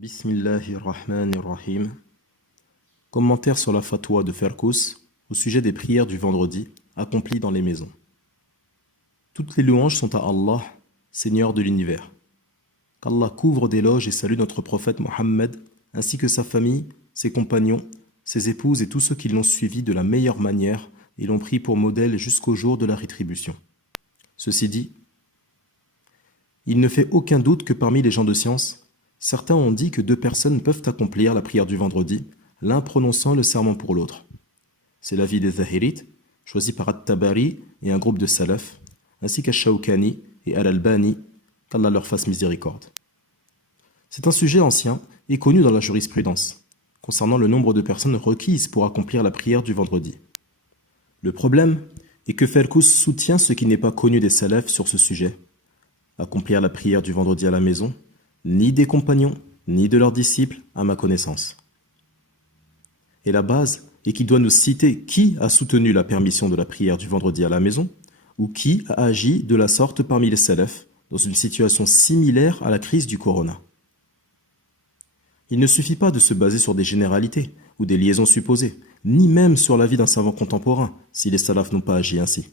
Bismillahirrahmanirrahim. Commentaire sur la fatwa de Ferkous au sujet des prières du vendredi accomplies dans les maisons. Toutes les louanges sont à Allah, Seigneur de l'univers. Qu'Allah couvre d'éloges et salue notre prophète Mohammed, ainsi que sa famille, ses compagnons, ses épouses et tous ceux qui l'ont suivi de la meilleure manière et l'ont pris pour modèle jusqu'au jour de la rétribution. Ceci dit, il ne fait aucun doute que parmi les gens de science, certains ont dit que deux personnes peuvent accomplir la prière du vendredi, l'un prononçant le serment pour l'autre. C'est l'avis des Zahirites, choisi par At-Tabari et un groupe de Salaf, ainsi qu'Ash-Shawkani et Al-Albani, qu'Allah leur fasse miséricorde. C'est un sujet ancien et connu dans la jurisprudence, concernant le nombre de personnes requises pour accomplir la prière du vendredi. Le problème est que Ferkous soutient ce qui n'est pas connu des Salaf sur ce sujet. Accomplir la prière du vendredi à la maison, ni des compagnons, ni de leurs disciples, à ma connaissance. Et la base est qu'il doit nous citer qui a soutenu la permission de la prière du vendredi à la maison, ou qui a agi de la sorte parmi les salafs, dans une situation similaire à la crise du corona. Il ne suffit pas de se baser sur des généralités, ou des liaisons supposées, ni même sur l'avis d'un savant contemporain, si les salafs n'ont pas agi ainsi.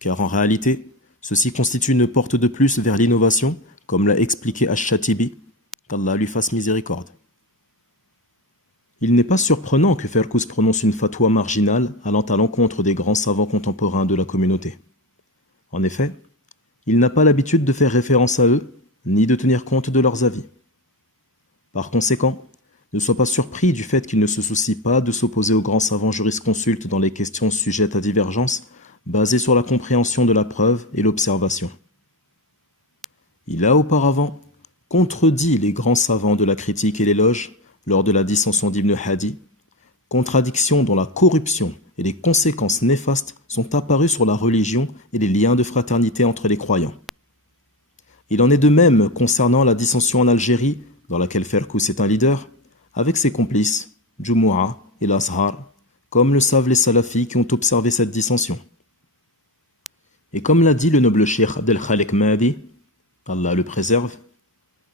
Car en réalité, ceci constitue une porte de plus vers l'innovation, comme l'a expliqué Ash-Shatibi, qu'Allah lui fasse miséricorde. Il n'est pas surprenant que Ferkous prononce une fatwa marginale allant à l'encontre des grands savants contemporains de la communauté. En effet, il n'a pas l'habitude de faire référence à eux, ni de tenir compte de leurs avis. Par conséquent, ne sois pas surpris du fait qu'il ne se soucie pas de s'opposer aux grands savants jurisconsultes dans les questions sujettes à divergence, basées sur la compréhension de la preuve et l'observation. Il a auparavant contredit les grands savants de la critique et l'éloge lors de la dissension d'Ibn Hadi, contradiction dont la corruption et les conséquences néfastes sont apparues sur la religion et les liens de fraternité entre les croyants. Il en est de même concernant la dissension en Algérie, dans laquelle Ferkous est un leader, avec ses complices, Jumu'ah et l'Azhar, comme le savent les salafis qui ont observé cette dissension. Et comme l'a dit le noble cheikh Abdel Khalek Mahdi, Allah le préserve,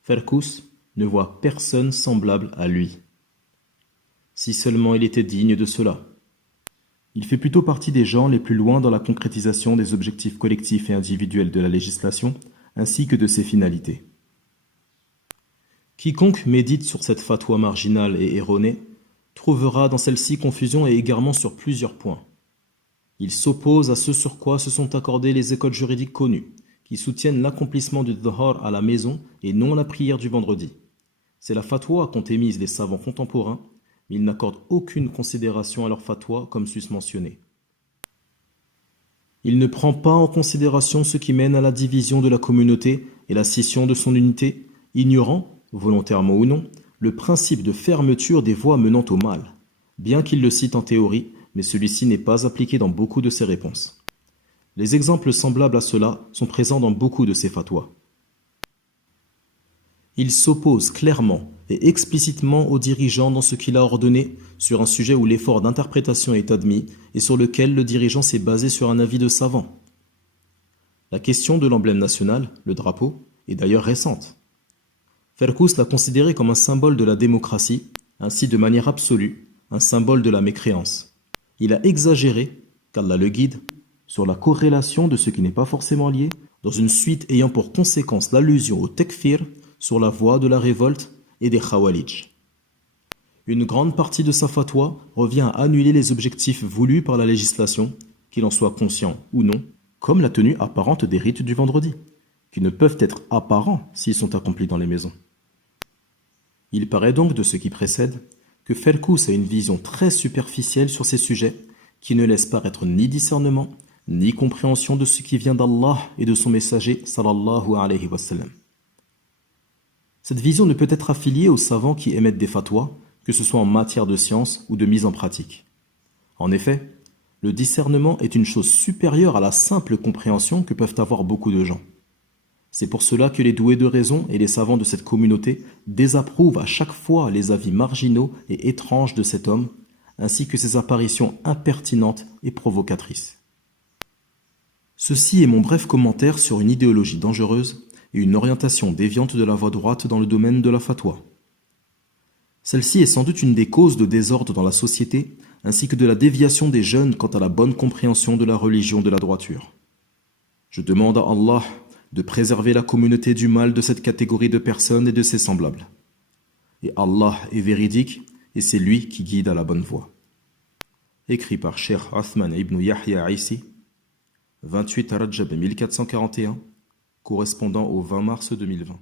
Ferkous ne voit personne semblable à lui. Si seulement il était digne de cela. Il fait plutôt partie des gens les plus loin dans la concrétisation des objectifs collectifs et individuels de la législation, ainsi que de ses finalités. Quiconque médite sur cette fatwa marginale et erronée trouvera dans celle-ci confusion et égarement sur plusieurs points. Il s'oppose à ce sur quoi se sont accordées les écoles juridiques connues, qui soutiennent l'accomplissement du dhuhr à la maison et non la prière du vendredi. C'est la fatwa qu'ont émise les savants contemporains, mais ils n'accordent aucune considération à leur fatwa comme sus-mentionné. Il ne prend pas en considération ce qui mène à la division de la communauté et la scission de son unité, ignorant, volontairement ou non, le principe de fermeture des voies menant au mal, bien qu'il le cite en théorie, mais celui-ci n'est pas appliqué dans beaucoup de ses réponses. Les exemples semblables à cela sont présents dans beaucoup de ces fatwas. Il s'oppose clairement et explicitement aux dirigeants dans ce qu'il a ordonné sur un sujet où l'effort d'interprétation est admis et sur lequel le dirigeant s'est basé sur un avis de savant. La question de l'emblème national, le drapeau, est d'ailleurs récente. Ferkous l'a considéré comme un symbole de la démocratie, ainsi de manière absolue, un symbole de la mécréance. Il a exagéré, qu'Allah le guide, sur la corrélation de ce qui n'est pas forcément lié, dans une suite ayant pour conséquence l'allusion au tekfir sur la voie de la révolte et des khawarij. Une grande partie de sa fatwa revient à annuler les objectifs voulus par la législation, qu'il en soit conscient ou non, comme la tenue apparente des rites du vendredi, qui ne peuvent être apparents s'ils sont accomplis dans les maisons. Il paraît donc de ce qui précède que Ferkous a une vision très superficielle sur ces sujets qui ne laisse paraître ni discernement, ni compréhension de ce qui vient d'Allah et de son messager sallallahu alayhi wa sallam. Cette vision ne peut être affiliée aux savants qui émettent des fatwas, que ce soit en matière de science ou de mise en pratique. En effet, le discernement est une chose supérieure à la simple compréhension que peuvent avoir beaucoup de gens. C'est pour cela que les doués de raison et les savants de cette communauté désapprouvent à chaque fois les avis marginaux et étranges de cet homme, ainsi que ses apparitions impertinentes et provocatrices. Ceci est mon bref commentaire sur une idéologie dangereuse et une orientation déviante de la voie droite dans le domaine de la fatwa. Celle-ci est sans doute une des causes de désordre dans la société, ainsi que de la déviation des jeunes quant à la bonne compréhension de la religion de la droiture. Je demande à Allah de préserver la communauté du mal de cette catégorie de personnes et de ses semblables. Et Allah est véridique, et c'est lui qui guide à la bonne voie. Écrit par Cheikh Othman ibn Yahya Aissi, 28 Rajab 1441, correspondant au 20 mars 2020.